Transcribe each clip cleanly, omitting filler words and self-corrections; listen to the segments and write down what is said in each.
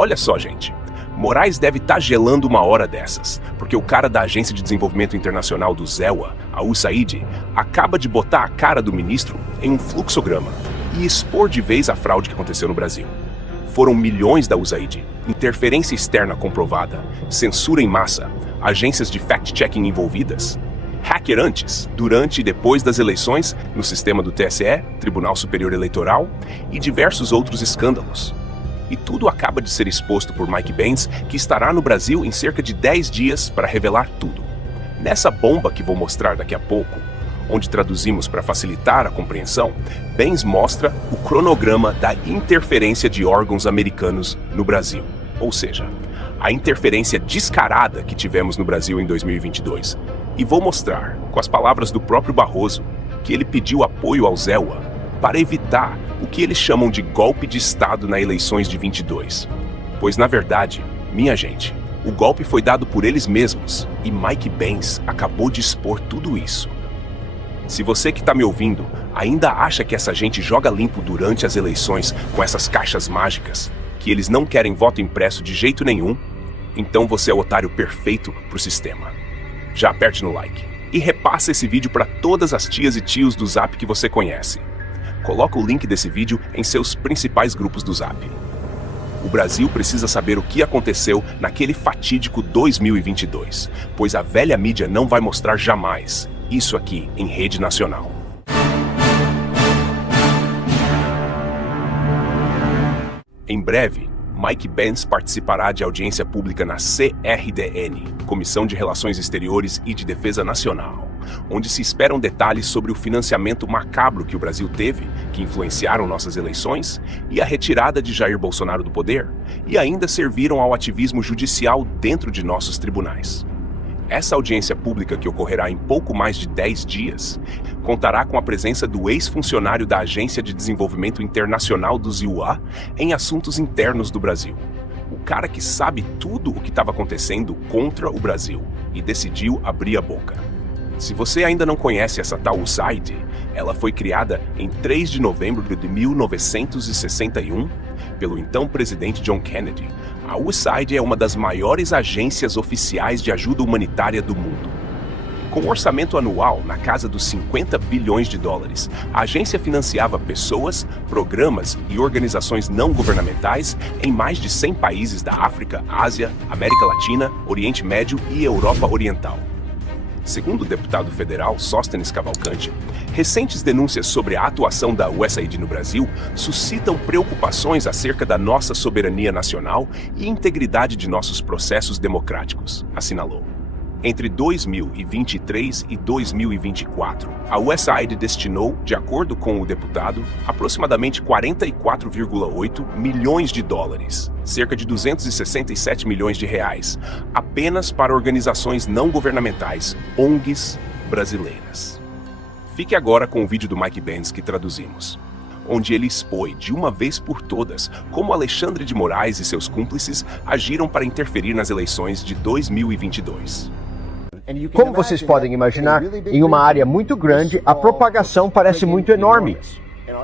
Olha só, gente. Moraes deve estar gelando uma hora dessas, porque o cara da Agência de Desenvolvimento Internacional do ZEWA, a USAID, acaba de botar a cara do ministro em um fluxograma e expor de vez a fraude que aconteceu no Brasil. Foram milhões da USAID, interferência externa comprovada, censura em massa, agências de fact-checking envolvidas, hacker antes, durante e depois das eleições no sistema do TSE, Tribunal Superior Eleitoral, e diversos outros escândalos. E tudo acaba de ser exposto por Mike Benz, que estará no Brasil em cerca de 10 dias para revelar tudo. Nessa bomba que vou mostrar daqui a pouco, onde traduzimos para facilitar a compreensão, Benz mostra o cronograma da interferência de órgãos americanos no Brasil. Ou seja, a interferência descarada que tivemos no Brasil em 2022. E vou mostrar, com as palavras do próprio Barroso, que ele pediu apoio ao ZEWA para evitar o que eles chamam de golpe de Estado nas eleições de 22. Pois, na verdade, minha gente, o golpe foi dado por eles mesmos e Mike Benz acabou de expor tudo isso. Se você que está me ouvindo ainda acha que essa gente joga limpo durante as eleições com essas caixas mágicas, que eles não querem voto impresso de jeito nenhum, então você é o otário perfeito para o sistema. Já aperte no like e repassa esse vídeo para todas as tias e tios do Zap que você conhece. Coloca o link desse vídeo em seus principais grupos do Zap. O Brasil precisa saber o que aconteceu naquele fatídico 2022, pois a velha mídia não vai mostrar jamais isso aqui em rede nacional. Em breve, Mike Benz participará de audiência pública na CRDN, Comissão de Relações Exteriores e de Defesa Nacional, onde se esperam detalhes sobre o financiamento macabro que o Brasil teve, que influenciaram nossas eleições, e a retirada de Jair Bolsonaro do poder, e ainda serviram ao ativismo judicial dentro de nossos tribunais. Essa audiência pública, que ocorrerá em pouco mais de 10 dias, contará com a presença do ex-funcionário da Agência de Desenvolvimento Internacional do ZEWA em assuntos internos do Brasil. O cara que sabe tudo o que estava acontecendo contra o Brasil e decidiu abrir a boca. Se você ainda não conhece essa tal USAID, ela foi criada em 3 de novembro de 1961 pelo então presidente John Kennedy. A USAID é uma das maiores agências oficiais de ajuda humanitária do mundo. Com um orçamento anual na casa dos 50 bilhões de dólares, a agência financiava pessoas, programas e organizações não governamentais em mais de 100 países da África, Ásia, América Latina, Oriente Médio e Europa Oriental. Segundo o deputado federal Sóstenes Cavalcante, recentes denúncias sobre a atuação da USAID no Brasil suscitam preocupações acerca da nossa soberania nacional e integridade de nossos processos democráticos, assinalou. Entre 2023 e 2024, a USAID destinou, de acordo com o deputado, aproximadamente 44,8 milhões de dólares, cerca de 267 milhões de reais, apenas para organizações não governamentais, ONGs brasileiras. Fique agora com o vídeo do Mike Benz que traduzimos, onde ele expõe de uma vez por todas como Alexandre de Moraes e seus cúmplices agiram para interferir nas eleições de 2022. Como vocês podem imaginar, em uma área muito grande, a propagação parece muito enorme.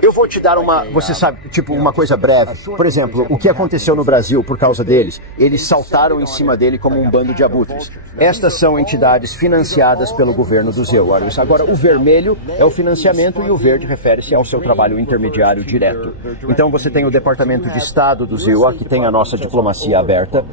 Eu vou te dar você sabe, tipo uma coisa breve. Por exemplo, o que aconteceu no Brasil por causa deles? Eles saltaram em cima dele como um bando de abutres. Estas são entidades financiadas pelo governo do ZEWA. Agora, o vermelho é o financiamento e o verde refere-se ao seu trabalho intermediário direto. Então você tem o Departamento de Estado do ZEWA, que tem a nossa diplomacia aberta.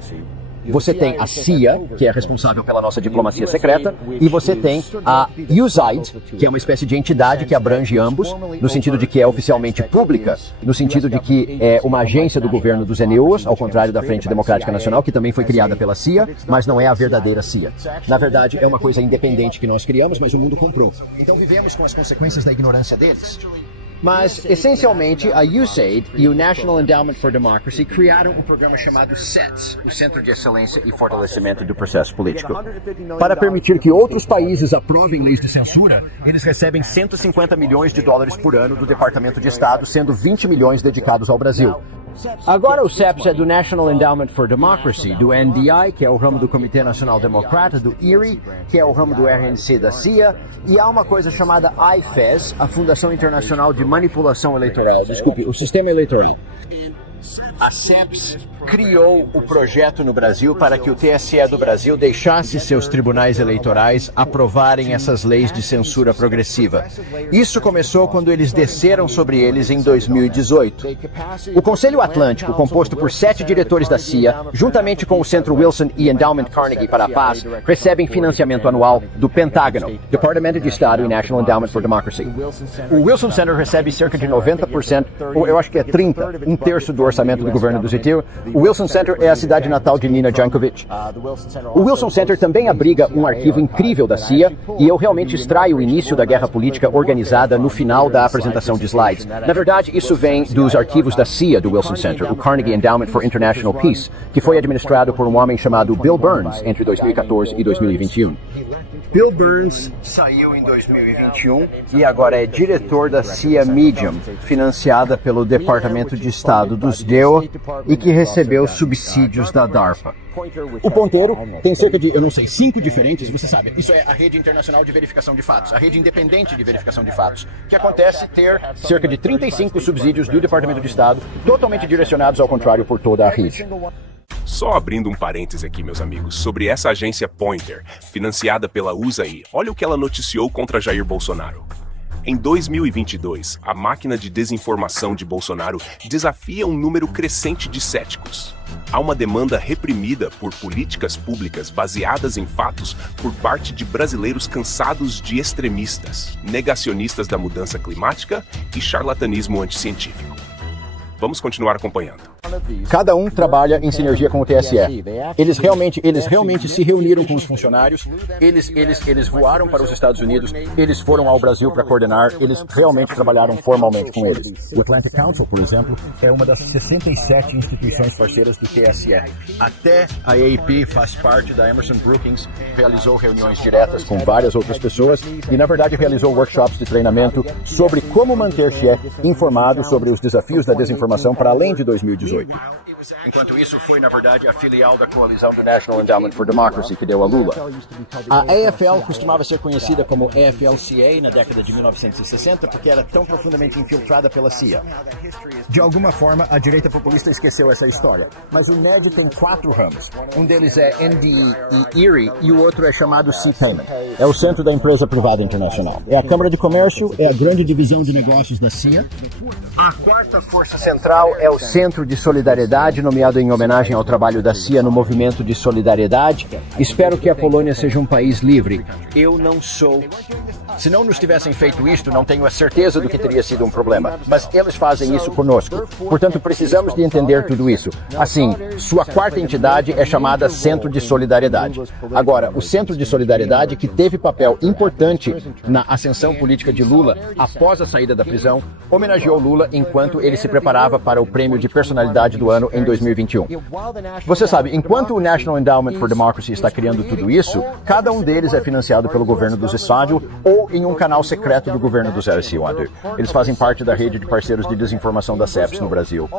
Você tem a CIA, que é responsável pela nossa diplomacia secreta, e você tem a USAID, que é uma espécie de entidade que abrange ambos, no sentido de que é oficialmente pública, no sentido de que é uma agência do governo dos NUAs, ao contrário da Frente Democrática Nacional, que também foi criada pela CIA, mas não é a verdadeira CIA. Na verdade, é uma coisa independente que nós criamos, mas o mundo comprou. Então vivemos com as consequências da ignorância deles. Mas, essencialmente, a USAID e o National Endowment for Democracy criaram um programa chamado CETS, o Centro de Excelência e Fortalecimento do Processo Político. Para permitir que outros países aprovem leis de censura, eles recebem 150 milhões de dólares por ano do Departamento de Estado, sendo 20 milhões dedicados ao Brasil. Agora o CEPS é do National Endowment for Democracy, do NDI, que é o ramo do Comitê Nacional Democrata, do IRI, que é o ramo do RNC da CIA, e há uma coisa chamada IFES, a Fundação Internacional de Manipulação Eleitoral, o Sistema Eleitoral. A CEPS criou o projeto no Brasil para que o TSE do Brasil deixasse seus tribunais eleitorais aprovarem essas leis de censura progressiva. Isso começou quando eles desceram sobre eles em 2018. O Conselho Atlântico, composto por 7 diretores da CIA, juntamente com o Centro Wilson e Endowment Carnegie para a Paz, recebem financiamento anual do Pentágono, Departamento de Estado e National Endowment for Democracy. O Wilson Center recebe cerca de 90%, ou eu acho que é 30%, um terço do orçamento do governo do Zitil. O Wilson Center é a cidade natal de Nina Jankovic. O Wilson Center também abriga um arquivo incrível da CIA, e eu realmente extraio o início da guerra política organizada no final da apresentação de slides. Na verdade, isso vem dos arquivos da CIA do Wilson Center, o Carnegie Endowment for International Peace, que foi administrado por um homem chamado Bill Burns entre 2014 e 2021. Bill Burns saiu em 2021 e agora é diretor da CIA Medium, financiada pelo Departamento de Estado dos DEO e que recebeu subsídios da DARPA. O ponteiro tem cerca de, 5 diferentes, você sabe, isso é a Rede Internacional de Verificação de Fatos, a Rede Independente de Verificação de Fatos, que acontece ter cerca de 35 subsídios do Departamento de Estado, totalmente direcionados ao contrário por toda a rede. Só abrindo um parêntese aqui, meus amigos, sobre essa agência Pointer, financiada pela USAID, olha o que ela noticiou contra Jair Bolsonaro. Em 2022, a máquina de desinformação de Bolsonaro desafia um número crescente de céticos. Há uma demanda reprimida por políticas públicas baseadas em fatos por parte de brasileiros cansados de extremistas, negacionistas da mudança climática e charlatanismo anticientífico. Vamos continuar acompanhando. Cada um trabalha em sinergia com o TSE. Eles realmente se reuniram com os funcionários, eles voaram para os Estados Unidos, eles foram ao Brasil para coordenar, eles realmente trabalharam formalmente com eles. O Atlantic Council, por exemplo, é uma das 67 instituições parceiras do TSE. Até a AAP faz parte da Emerson Brookings, realizou reuniões diretas com várias outras pessoas e, na verdade, realizou workshops de treinamento sobre como manter-se informado sobre os desafios da desinformação para além de 2018. Enquanto isso, foi, na verdade, a filial da coalizão do National Endowment for Democracy que deu a Lula. A AFL costumava ser conhecida como AFL-CA na década de 1960 porque era tão profundamente infiltrada pela CIA. De alguma forma, a direita populista esqueceu essa história. Mas o NED tem 4 ramos. Um deles é NDE e ERIE e o outro é chamado C-Payment. É o centro da empresa privada internacional. É a Câmara de Comércio, é a grande divisão de negócios da CIA. A quarta força central é o Centro de Solidariedade, nomeado em homenagem ao trabalho da CIA no movimento de solidariedade. Espero que a Polônia seja um país livre. Eu não sou. Se não nos tivessem feito isto, não tenho a certeza do que teria sido um problema. Mas eles fazem isso conosco. Portanto, precisamos de entender tudo isso. Assim, sua quarta entidade é chamada Centro de Solidariedade. Agora, o Centro de Solidariedade, que teve papel importante na ascensão política de Lula após a saída da prisão, homenageou Lula enquanto ele se preparava para o prêmio de personalidade do ano em 2021. Você sabe, enquanto o National Endowment for Democracy está criando tudo isso, cada um deles é financiado pelo governo dos estados ou em um canal secreto do governo dos LC1. Eles fazem parte da rede de parceiros de desinformação da CEPS no Brasil.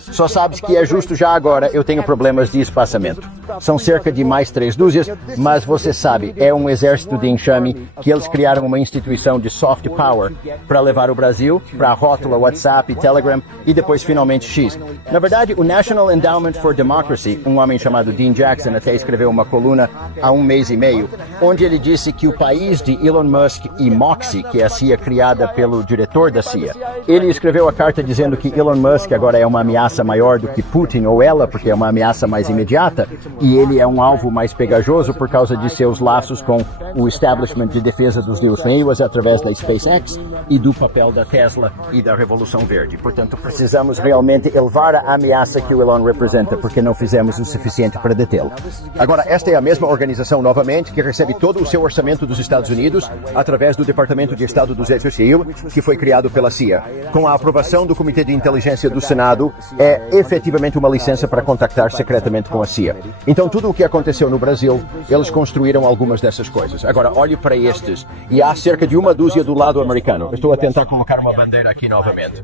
Só sabes que é justo já agora eu tenho problemas de espaçamento. São cerca de mais 3 dúzias, mas você sabe, é um exército de enxame que eles criaram uma instituição de soft power para levar o Brasil para a rótula WhatsApp, Telegram e depois finalmente X. Na verdade, o National Endowment for Democracy, um homem chamado Dean Jackson até escreveu uma coluna há 1 mês e meio, onde ele disse que o país de Elon Musk e Moxie, que é a CIA criada pelo diretor da CIA, ele escreveu a carta dizendo que Elon Musk agora é uma ameaça maior do que Putin ou ela, porque é uma ameaça mais imediata, e ele é um alvo mais pegajoso por causa de seus laços com o establishment de defesa dos Deus meios através da SpaceX e do papel da Tesla e da Revolução Verde. Portanto, precisamos realmente elevar a ameaça que o Elon representa, porque não fizemos o suficiente para detê-lo. Agora, esta é a mesma organização, novamente, que recebe todo o seu orçamento dos Estados Unidos através do Departamento de Estado do ZCCU, que foi criado pela CIA. Com a aprovação do Comitê de Inteligência do Senado, é efetivamente uma licença para contactar secretamente com a CIA. Então, tudo o que aconteceu no Brasil, eles construíram algumas dessas coisas. Agora, olhe para estes, e há cerca de 1 dúzia do lado americano. Estou a tentar colocar uma bandeira aqui novamente.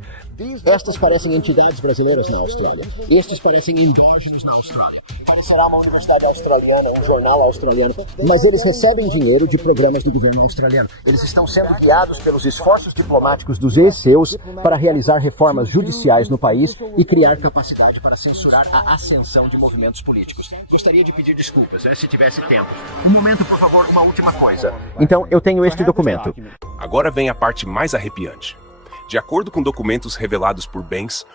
Estas parecem parecem entidades brasileiras na Austrália. Estes parecem endógenos na Austrália. Parecerá uma universidade australiana, um jornal australiano, mas eles recebem dinheiro de programas do governo australiano. Eles estão sendo guiados pelos esforços diplomáticos dos ESEUs para realizar reformas judiciais no país e criar capacidade para censurar a ascensão de movimentos políticos. Gostaria de pedir desculpas, se tivesse tempo. Um momento, por favor, uma última coisa. Então, eu tenho este documento. Agora vem a parte mais arrepiante. De acordo com documentos revelados por Banks,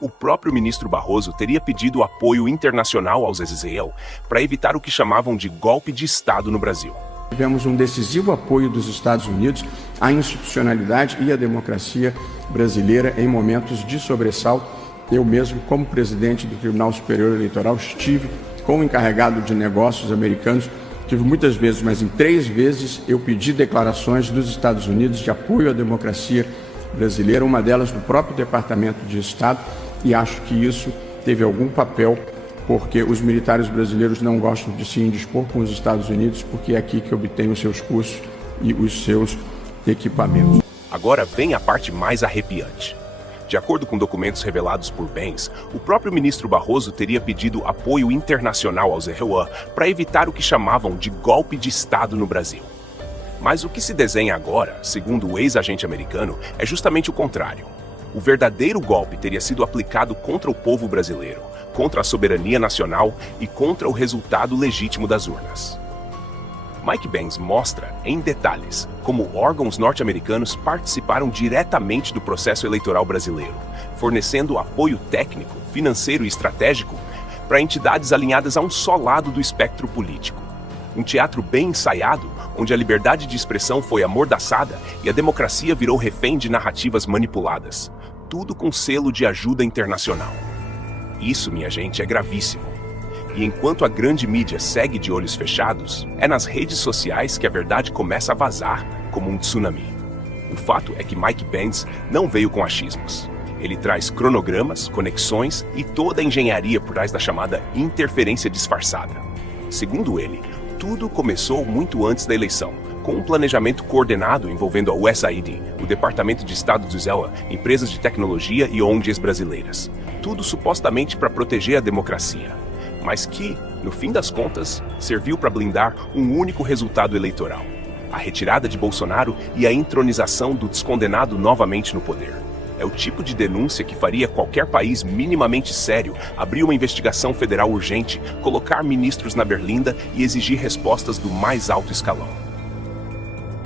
o próprio ministro Barroso teria pedido apoio internacional aos Israel para evitar o que chamavam de golpe de Estado no Brasil. Tivemos um decisivo apoio dos Estados Unidos à institucionalidade e à democracia brasileira em momentos de sobressalto. Eu mesmo, como presidente do Tribunal Superior Eleitoral, estive com o encarregado de negócios americanos. Tive muitas vezes, mas em 3 vezes eu pedi declarações dos Estados Unidos de apoio à democracia brasileira, uma delas do próprio Departamento de Estado, e acho que isso teve algum papel, porque os militares brasileiros não gostam de se indispor com os Estados Unidos, porque é aqui que obtêm os seus cursos e os seus equipamentos. Agora vem a parte mais arrepiante. De acordo com documentos revelados por Banks, o próprio ministro Barroso teria pedido apoio internacional aos Israel para evitar o que chamavam de golpe de Estado no Brasil. Mas o que se desenha agora, segundo o ex-agente americano, é justamente o contrário. O verdadeiro golpe teria sido aplicado contra o povo brasileiro, contra a soberania nacional e contra o resultado legítimo das urnas. Mike Banks mostra, em detalhes, como órgãos norte-americanos participaram diretamente do processo eleitoral brasileiro, fornecendo apoio técnico, financeiro e estratégico para entidades alinhadas a um só lado do espectro político. Um teatro bem ensaiado, onde a liberdade de expressão foi amordaçada e a democracia virou refém de narrativas manipuladas, tudo com selo de ajuda internacional. Isso, minha gente, é gravíssimo. E enquanto a grande mídia segue de olhos fechados, é nas redes sociais que a verdade começa a vazar como um tsunami. O fato é que Mike Banks não veio com achismos. Ele traz cronogramas, conexões e toda a engenharia por trás da chamada interferência disfarçada. Segundo ele, tudo começou muito antes da eleição, com um planejamento coordenado envolvendo a USAID, o Departamento de Estado do Israel, empresas de tecnologia e ONGs brasileiras. Tudo supostamente para proteger a democracia, mas que, no fim das contas, serviu para blindar um único resultado eleitoral: a retirada de Bolsonaro e a entronização do descondenado novamente no poder. É o tipo de denúncia que faria qualquer país minimamente sério abrir uma investigação federal urgente, colocar ministros na berlinda e exigir respostas do mais alto escalão.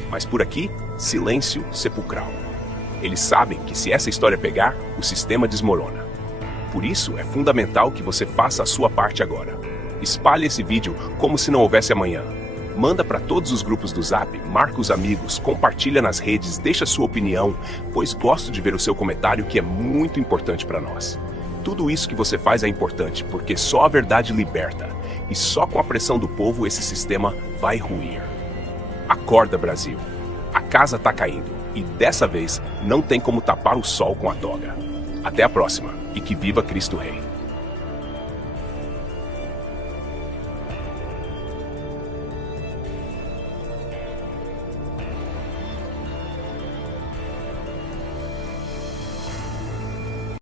Mas por aqui, silêncio sepulcral. Eles sabem que se essa história pegar, o sistema desmorona. Por isso, é fundamental que você faça a sua parte agora. Espalhe esse vídeo como se não houvesse amanhã. Manda para todos os grupos do Zap, marca os amigos, compartilha nas redes, deixa sua opinião, pois gosto de ver o seu comentário, que é muito importante para nós. Tudo isso que você faz é importante, porque só a verdade liberta, e só com a pressão do povo esse sistema vai ruir. Acorda, Brasil! A casa tá caindo, e dessa vez não tem como tapar o sol com a toga. Até a próxima, e que viva Cristo Rei!